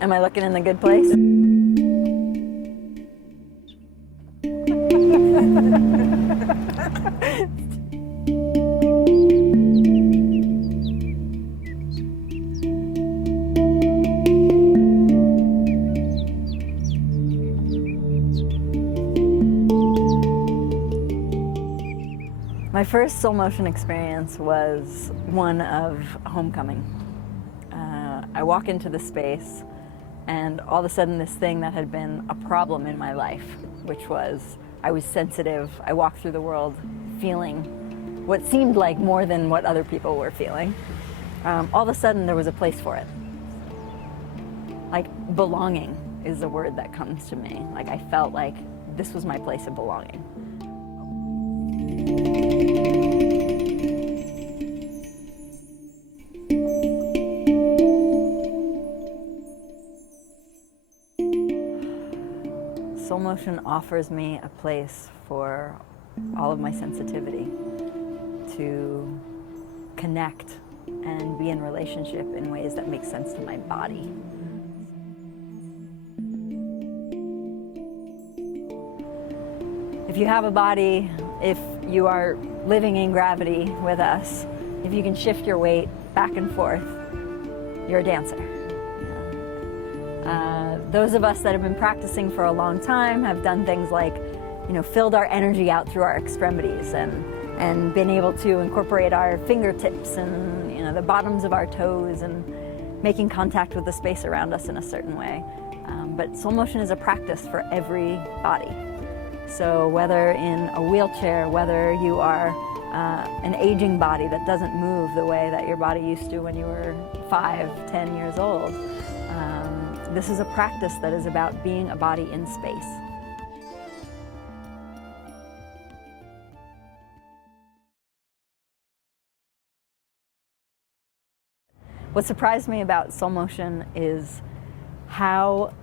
Am I looking in the good place? My first Soul Motion experience was one of homecoming. I walk into the space and all of a sudden this thing that had been a problem in my life, which was I was sensitive, I walked through the world feeling what seemed like more than what other people were feeling. All of a sudden there was a place for it. Like belonging is the word that comes to me. Like I felt like this was my place of belonging. Soul Motion offers me a place for all of my sensitivity to connect and be in relationship in ways that make sense to my body. If you have a body, if you are living in gravity with us, if you can shift your weight back and forth, you're a dancer. Those of us that have been practicing for a long time have done things like, filled our energy out through our extremities and been able to incorporate our fingertips and the bottoms of our toes and making contact with the space around us in a certain way. But Soul Motion is a practice for every body. So whether in a wheelchair, whether you are an aging body that doesn't move the way that your body used to when you were 5, 10 years old, this is a practice that is about being a body in space. What surprised me about Soul Motion is how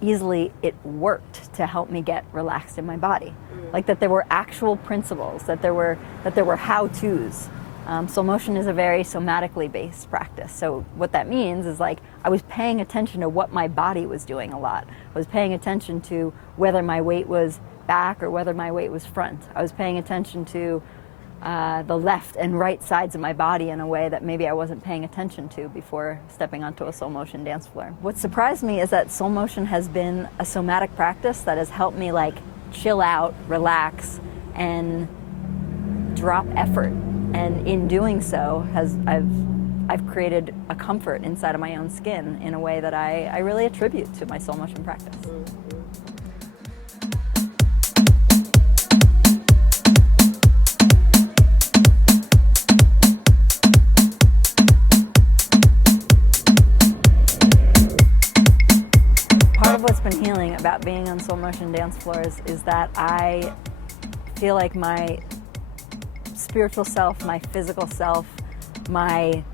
easily it worked to help me get relaxed in my body. Like that there were actual principles, that there were how-tos. Soul Motion is a very somatically based practice. So what that means is like I was paying attention to what my body was doing a lot. I was paying attention to whether my weight was back or whether my weight was front. I was paying attention to the left and right sides of my body in a way that maybe I wasn't paying attention to before stepping onto a Soul Motion dance floor. What surprised me is that Soul Motion has been a somatic practice that has helped me like chill out, relax, and drop effort. And in doing so, I've created a comfort inside of my own skin in a way that I really attribute to my Soul Motion practice. Part of what's been healing about being on Soul Motion dance floors is that I feel like my spiritual self, my physical self, my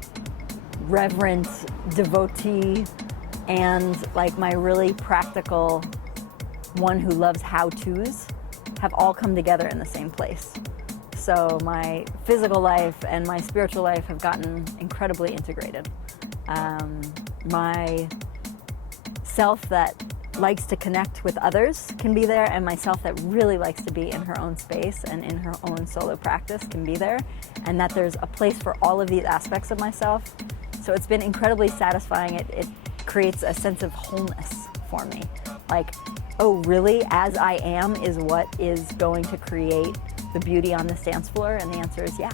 reverent devotee, and like my really practical one who loves how-tos have all come together in the same place. So my physical life and my spiritual life have gotten incredibly integrated. My self that likes to connect with others can be there, and myself that really likes to be in her own space and in her own solo practice can be there, and that there's a place for all of these aspects of myself. So it's been incredibly satisfying. It creates a sense of wholeness for me. Like, oh really, as I am is what is going to create the beauty on this dance floor? And the answer is yeah.